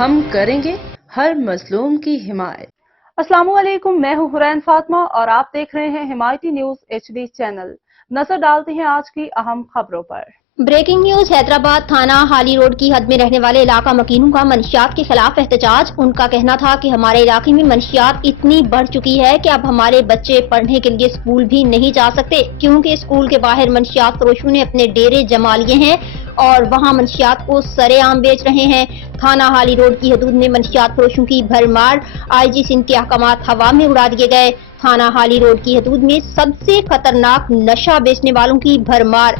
ہم کریں گے ہر مظلوم کی حمایت۔ السلام علیکم، میں ہوں حرین فاطمہ اور آپ دیکھ رہے ہیں حمایتی نیوز HD چینل۔ نظر ڈالتے ہیں آج کی اہم خبروں پر۔ Breaking news. حیدرآباد تھانہ ہالی روڈ کی حد میں رہنے والے علاقہ مکینوں کا منشیات کے خلاف احتجاج۔ ان کا کہنا تھا کہ ہمارے علاقے میں منشیات اتنی بڑھ چکی ہے کہ اب ہمارے بچے پڑھنے کے لیے اسکول بھی نہیں جا سکتے، کیونکہ اسکول کے باہر منشیات فروشوں نے اپنے ڈیرے جما لیے ہیں اور وہاں منشیات کو سرے عام بیچ رہے ہیں۔ تھانہ ہالی روڈ کی حدود میں منشیات فروشوں کی بھرمار، IG سندھ کے احکامات ہوا میں اڑا دیے گئے۔ تھانہ ہالی روڈ کی حدود میں سب سے خطرناک نشہ بیچنے والوں کی بھرمار۔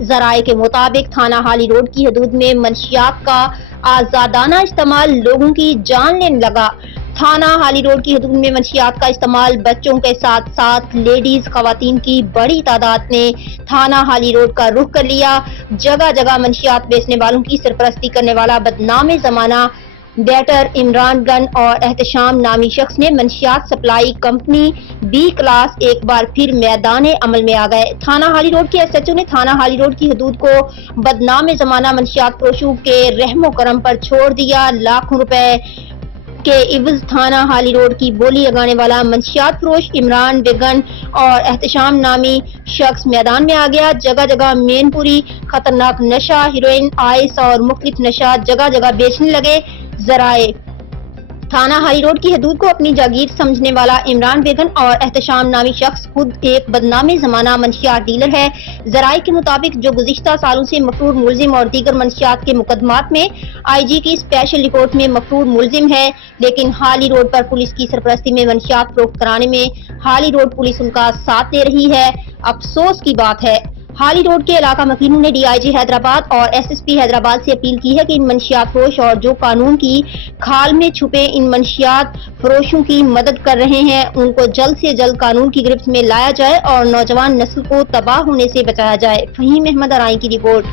ذرائع کے مطابق تھانہ ہالی روڈ کی حدود میں منشیات کا آزادانہ استعمال لوگوں کی جان لینے لگا۔ تھانہ ہالی روڈ کی حدود میں منشیات کا استعمال بچوں کے ساتھ ساتھ لیڈیز خواتین کی بڑی تعداد نے تھانہ ہالی روڈ کا رخ کر لیا۔ جگہ جگہ منشیات بیچنے والوں کی سرپرستی کرنے والا بدنام زمانہ بیٹر عمران گن اور احتشام نامی شخص نے منشیات سپلائی کمپنی B کلاس ایک بار پھر میدان عمل میں آ گئے۔ تھانہ ہالی روڈ کے SHO نے تھانہ ہالی روڈ کی حدود کو بدنام زمانہ منشیات فروشوں کے رحم و کرم پر چھوڑ دیا۔ لاکھوں روپے کے عوض تھانہ ہالی روڈ کی بولی لگانے والا منشیات فروش عمران بیگن اور احتشام نامی شخص میدان میں آ گیا۔ جگہ جگہ مین پوری، خطرناک نشہ، ہیروئن، آئس اور مختلف نشہ جگہ جگہ بیچنے لگے۔ ذرائع۔ تھانہ ہالی روڈ کی حدود کو اپنی جاگیر سمجھنے والا عمران بیگن اور احتشام نامی شخص خود ایک بدنام زمانہ منشیات ڈیلر ہے۔ ذرائع کے مطابق جو گزشتہ سالوں سے مفرور ملزم اور دیگر منشیات کے مقدمات میں IG کی اسپیشل رپورٹ میں مفرور ملزم ہے، لیکن ہالی روڈ پر پولیس کی سرپرستی میں منشیات فروخت کرانے میں ہالی روڈ پولیس ان کا ساتھ دے رہی ہے۔ افسوس کی بات ہے، ہالی روڈ کے علاقہ مکینوں نے DIG حیدرآباد اور SSP حیدرآباد سے اپیل کی ہے کہ ان منشیات فروش اور جو قانون کی کھال میں چھپے ان منشیات فروشوں کی مدد کر رہے ہیں، ان کو جلد سے جلد قانون کی گرفت میں لایا جائے اور نوجوان نسل کو تباہ ہونے سے بچایا جائے۔ فہیم احمد ارائیں کی رپورٹ۔